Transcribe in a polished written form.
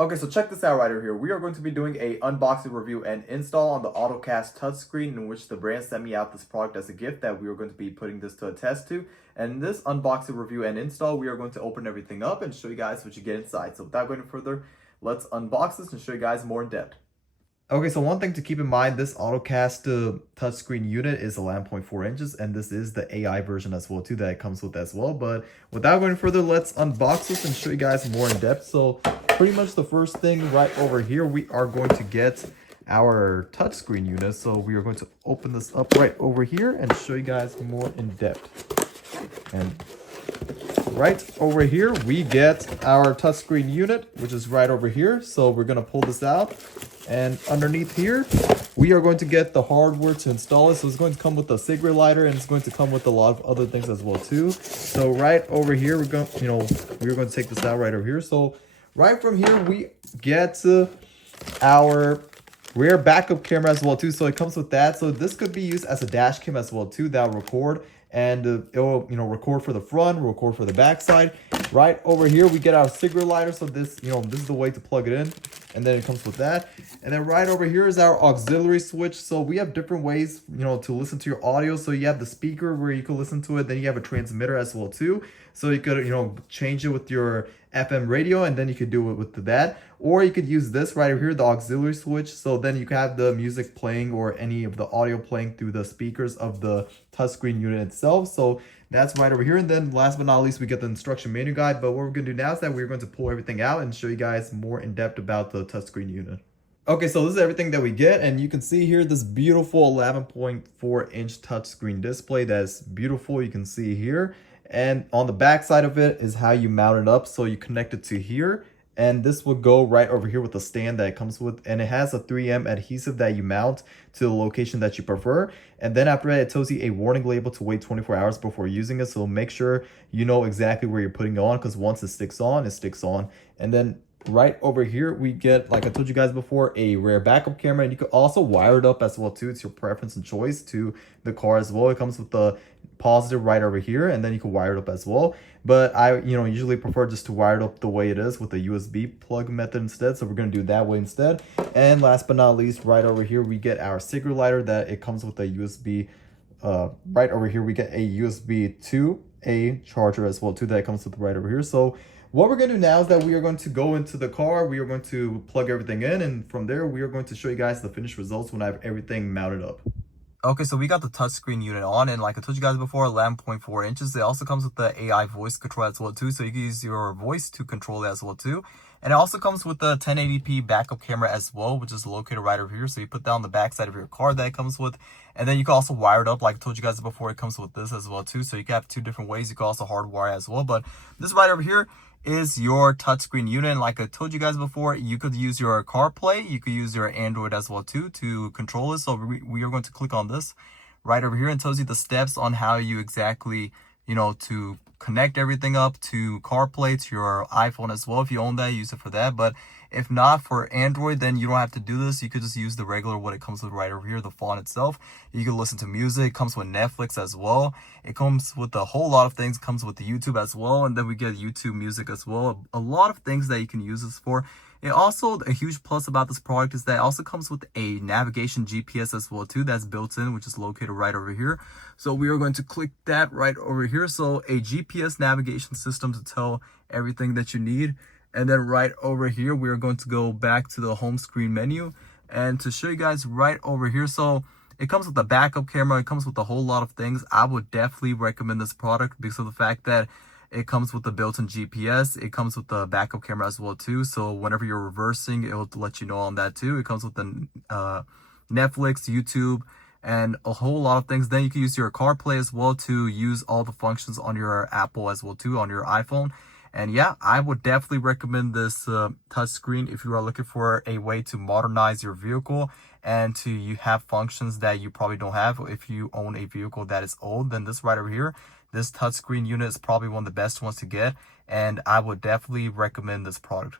Okay, so check this out right over here. We are going to be doing a unboxing review and install on the AutoCast touchscreen, in which the brand sent me out this product as a gift that we are going to be putting this to a test to. And in this unboxing review and install, we are going to open everything up and show you guys what you get inside. So without going further, let's unbox this and show you guys more in depth. Okay, so one thing to keep in mind, this AutoCast touchscreen unit is 11.4 inches, and this is the AI version as well too that it comes with as well. But without going further, let's unbox this and show you guys more in depth. So pretty much the first thing right over here, we are going to get our touchscreen unit. So we are going to open this up right over here and show you guys more in depth. And right over here, we get our touchscreen unit, which is right over here. So we're going to pull this out. And underneath here, we are going to get the hardware to install it. So it's going to come with a cigarette lighter, and it's going to come with a lot of other things as well too. So right over here, we're going to take this out right over here. So right from here, we get our rear backup camera as well too. So it comes with that. So this could be used as a dash cam as well too. That'll record, and it will record for the front, record for the back side. Right over here, we get our cigarette lighter. So this this is the way to plug it in. And then it comes with that. And then right over here is our auxiliary switch. So we have different ways, to listen to your audio. So you have the speaker where you can listen to it. Then you have a transmitter as well too. So you could, change it with your FM radio, and then you could do it with that. Or you could use this right over here, the auxiliary switch. So then you can have the music playing or any of the audio playing through the speakers of the touchscreen unit itself. So that's right over here. And then last but not least, we get the instruction manual guide. But what we're going to do now is that we're going to pull everything out and show you guys more in depth about the touchscreen unit. Okay, so this is everything that we get. And you can see here this beautiful 11.4 inch touchscreen display. That's beautiful. You can see here. And on the back side of it is how you mount it up. So you connect it to here. And this will go right over here with the stand that it comes with. And it has a 3M adhesive that you mount to the location that you prefer. And then after that, it tells you a warning label to wait 24 hours before using it. So make sure you know exactly where you're putting it on, because once it sticks on, it sticks on. And then right over here, we get, like I told you guys before, a rear backup camera. And you can also wire it up as well too. It's your preference and choice to the car as well. It comes with the positive right over here, and then you can wire it up as well. But I usually prefer just to wire it up the way it is with a USB plug method instead. So we're going to do that way instead. And last but not least, right over here, we get our cigarette lighter that it comes with a USB. Right over here, we get a USB 2A charger as well too that comes with right over here. So what we're going to do now is that we are going to go into the car. We are going to plug everything in, and from there, we are going to show you guys the finished results when I have everything mounted up. Okay, so we got the touchscreen unit on, and like I told you guys before, 11.4 inches. It also comes with the AI voice control as well too, so you can use your voice to control it as well too. And it also comes with the 1080p backup camera as well, which is located right over here. So you put that on the back side of your car that it comes with, and then you can also wire it up. Like I told you guys before, it comes with this as well too. So you can have two different ways. You can also hardwire as well. But this right over here is your touchscreen unit. And like I told you guys before, you could use your CarPlay, you could use your Android as well too to control it. So we are going to click on this right over here, and tells you the steps on how you exactly to connect everything up to CarPlay, to your iPhone as well. If you own that, use it for that. But if not, for Android, then you don't have to do this. You could just use the regular, what it comes with right over here, the font itself. You can listen to music. It comes with Netflix as well. It comes with a whole lot of things. It comes with the YouTube as well. And then we get YouTube music as well. A lot of things that you can use this for. It also, a huge plus about this product is that it also comes with a navigation GPS as well too, that's built in, which is located right over here. So we are going to click that right over here. So a GPS navigation system to tell everything that you need. And then right over here, we are going to go back to the home screen menu, and to show you guys right over here. So it comes with a backup camera. It comes with a whole lot of things. I would definitely recommend this product because of the fact that it comes with the built-in GPS. It comes with the backup camera as well too. So whenever you're reversing, it will let you know on that too. It comes with the Netflix, YouTube, and a whole lot of things. Then you can use your CarPlay as well to use all the functions on your Apple as well too, on your iPhone. And yeah, I would definitely recommend this touchscreen if you are looking for a way to modernize your vehicle and you have functions that you probably don't have. If you own a vehicle that is old, then this right over here, this touchscreen unit is probably one of the best ones to get, and I would definitely recommend this product.